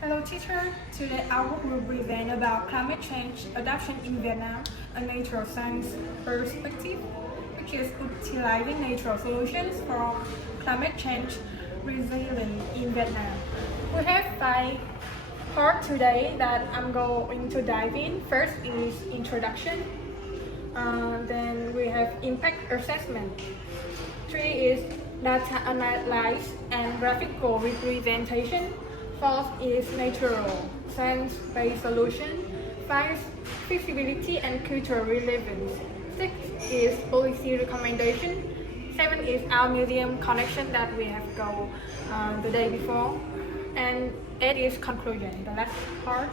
Hello teacher, today I will present about climate change adaptation in Vietnam, a natural science perspective, which is utilizing natural solutions for climate change resilience in Vietnam. We have five parts today that I'm going to dive in. First is introduction, then we have impact assessment. Three is data analysis and graphical representation. Fourth is natural science-based solution. Five, feasibility and cultural relevance. Six is policy recommendation. Seven is our museum connection that we have go the day before. And eight is conclusion, the last part.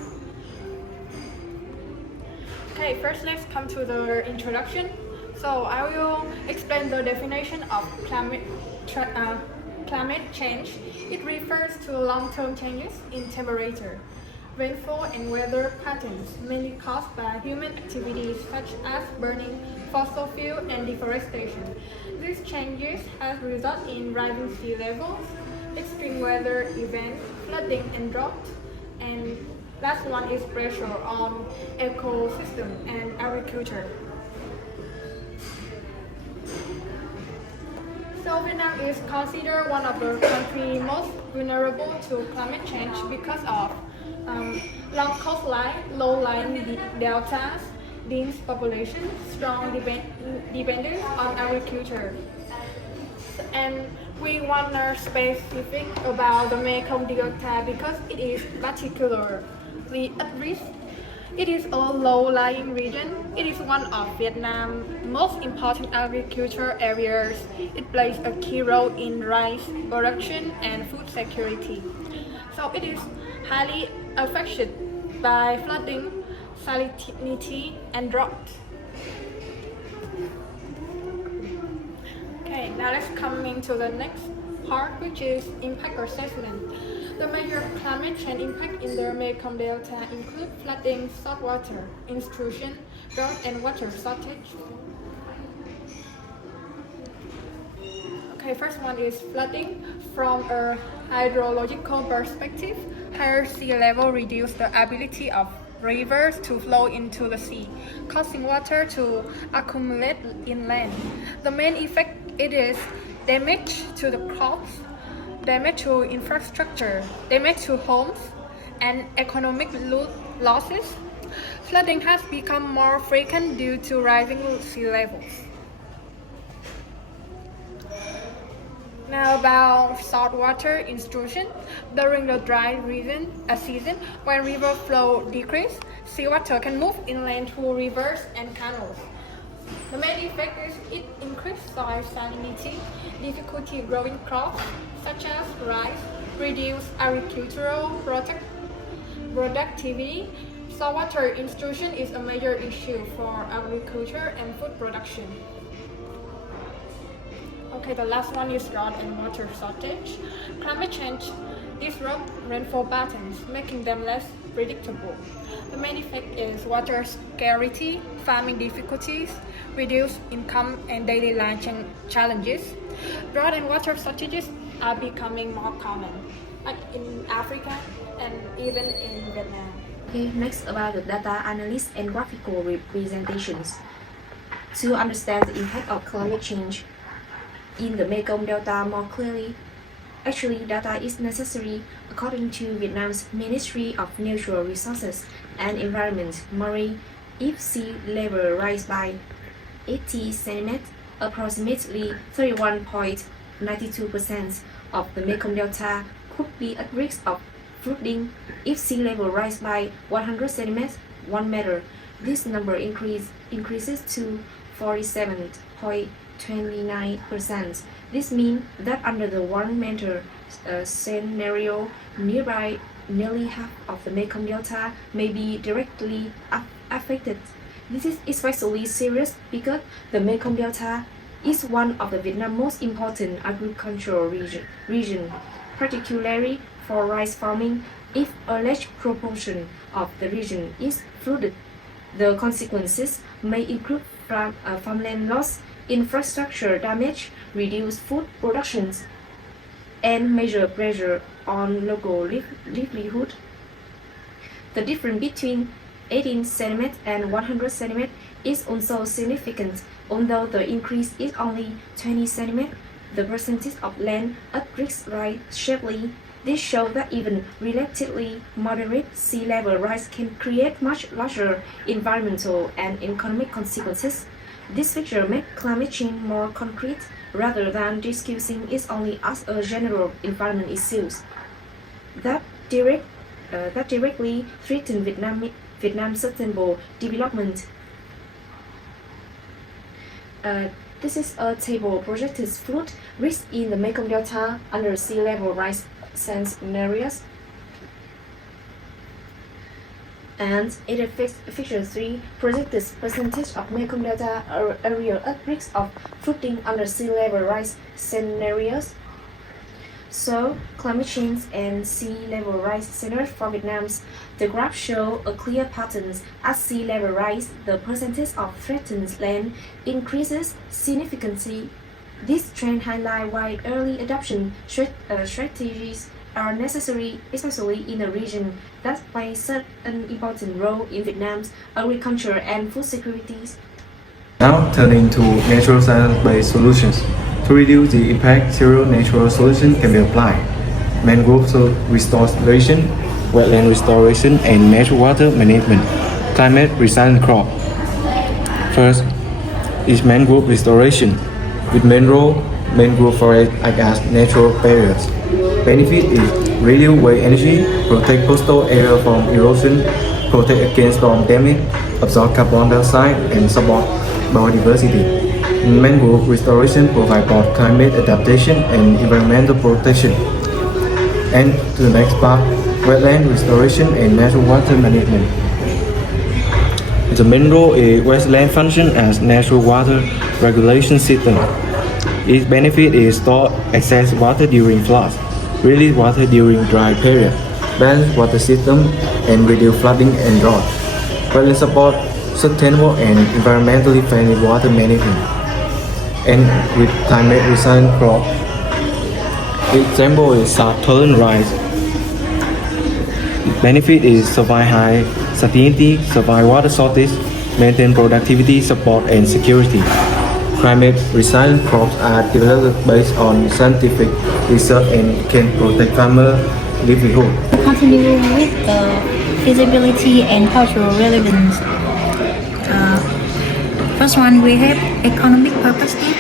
Okay, first let's come to the introduction. So I will explain the definition of climate change. It refers to long-term changes in temperature, rainfall and weather patterns, mainly caused by human activities such as burning fossil fuel and deforestation. These changes have resulted in rising sea levels, extreme weather events, flooding and drought, and last one is pressure on ecosystem and agriculture. So Vietnam is considered one of the countries most vulnerable to climate change because of long coastline, low-lying deltas, dense population, strong dependence on agriculture. And we want to specific about the Mekong Delta because it is particularly at risk. It is a low-lying region. It is one of Vietnam's most important agricultural areas. It plays a key role in rice production and food security. So it is highly affected by flooding, salinity, and drought. Okay, now let's come into the next part, which is impact assessment. The major climate change impact in the Mekong Delta include flooding, saltwater intrusion, drought, and water shortage. Okay, first one is flooding. From a hydrological perspective, higher sea level reduce the ability of rivers to flow into the sea, causing water to accumulate inland. The main effect it is damage to the crops, damage to infrastructure, damage to homes, and economic losses. Flooding has become more frequent due to rising sea levels. Now about saltwater intrusion. During the dry season, when river flow decrease, seawater can move inland through rivers and canals. The main effect is it increases soil salinity, difficulty growing crops such as rice, reduce agricultural productivity. Saltwater intrusion is a major issue for agriculture and food production. Okay, the last one is drought and water shortage. Climate change disrupts rainfall patterns, making them less predictable. The main effect is water scarcity, farming difficulties, reduced income, and daily life challenges. Drought and water shortages are becoming more common, like in Africa and even in Vietnam. Okay, next about the data analysis and graphical representations. To understand the impact of climate change in the Mekong Delta more clearly, actually data is necessary according to Vietnam's Ministry of Natural Resources and Environment, MORE. If sea level rise by 80 cm, approximately 31.92% of the Mekong Delta could be at risk of flooding. If sea level rise by 100 cm, 1 meter, this number increases to 47.29%. This means that under the 1 meter scenario, nearly half of the Mekong Delta may be directly affected. This is especially serious because the Mekong Delta is one of the Vietnam's most important agricultural region, particularly for rice farming. If a large proportion of the region is flooded, the consequences may include farmland loss, infrastructure damage, reduced food production, and major pressure on local livelihood. The difference between 18 cm and 100 cm is also significant, although the increase is only 20 cm. The percentage of land at risk rise sharply. This shows that even relatively moderate sea level rise can create much larger environmental and economic consequences. This picture makes climate change more concrete rather than discussing it only as a general environment issue that directly threaten Vietnam's sustainable development. This is a table projected flood risk in the Mekong Delta under sea level rise scenarios. And it affects Figure 3 projected percentage of Mekong Delta area at risk of flooding under sea level rise scenarios. So, climate change and sea level rise scenarios for Vietnam. The graph shows a clear pattern. As sea level rise, the percentage of threatened land increases significantly. This trend highlights why early adoption strategies are necessary, especially in a region that plays such an important role in Vietnam's agriculture and food security. Now turning to natural science-based solutions. To reduce the impact, several natural solutions can be applied. Mangrove restoration, wetland restoration, and natural water management. Climate resilient crop. First is mangrove restoration. With mangrove forests act as natural barriers. Benefit is reduce waste energy, protect coastal area from erosion, protect against storm damage, absorb carbon dioxide, and support biodiversity. Mangrove restoration provides both climate adaptation and environmental protection. And to the next part, wetland restoration and natural water management. The mangrove wetland function as natural water regulation system. Its benefit is store excess water during floods, release water during dry period, balance water system, and reduce flooding and drought. Wetland support sustainable and environmentally friendly water management. And with climate resilient crop, example is southern rice. Benefit is survive high salinity, survive water shortage, maintain productivity, support, and security. Climate resilient crops are developed based on scientific research and can protect farmer livelihood. Continue with the feasibility and cultural relevance. First one, we have economic perspective.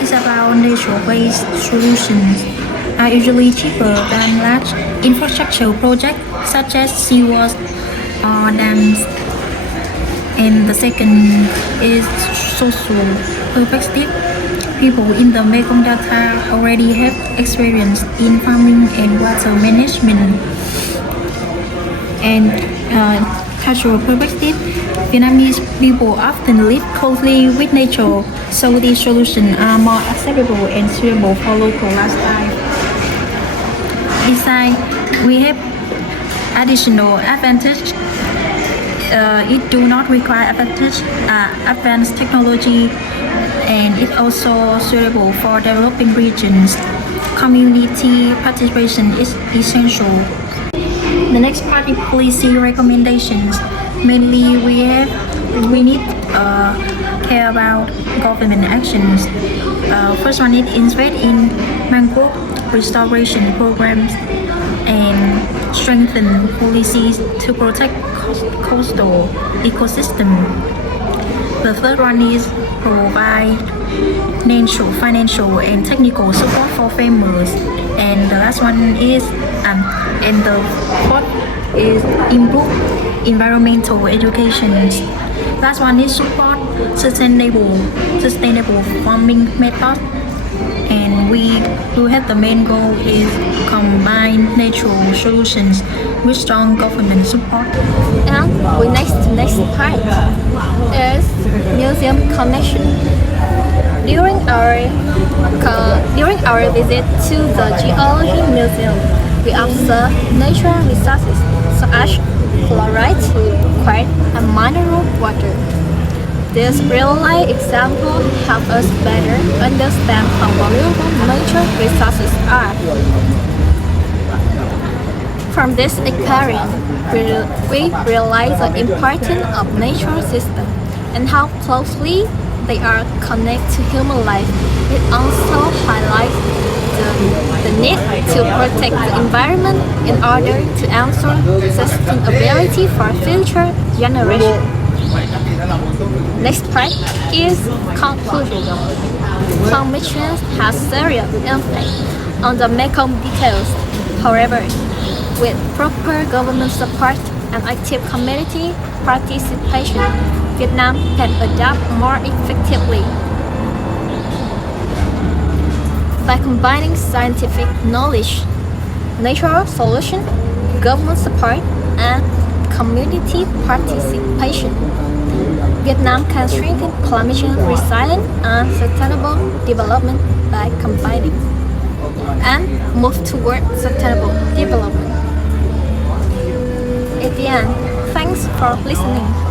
It's about nature-based solutions are usually cheaper than large infrastructure projects such as seaworks or dams. And the second is social perspective. People in the Mekong Delta already have experience in farming and water management. And cultural perspective, Vietnamese people often live closely with nature, so these solutions are more acceptable and suitable for local lifestyle. Besides, we have additional advantage. It do not require advanced technology, and it also suitable for developing regions. Community participation is essential. The next part is policy recommendations. Mainly, we need care about government actions. First one is invest in mangrove restoration programs and strengthen policies to protect coastal ecosystem. The third one is provide natural, financial, and technical support for farmers. And the last one is and the fourth is improve environmental education. Last one is support sustainable farming methods. And we do have the main goal is combine natural solutions with strong government support. And we next part is museum connection. During our visit to the Geology Museum, we observed natural resources such as fluorite, quartz, and mineral water. This real-life example helps us better understand how valuable natural resources are. From this experience, we realize the importance of natural systems and how closely they are connected to human life. It also highlights the need to protect the environment in order to ensure sustainability for future generations. Next part is conclusion. Climate change has serious impact on the Mekong details. However, with proper government support and active community participation, Vietnam can adapt more effectively. By combining scientific knowledge, natural solutions, government support, and community participation, Vietnam can strengthen climate change resilience and sustainable development by combining and move toward sustainable development. At the end, thanks for listening.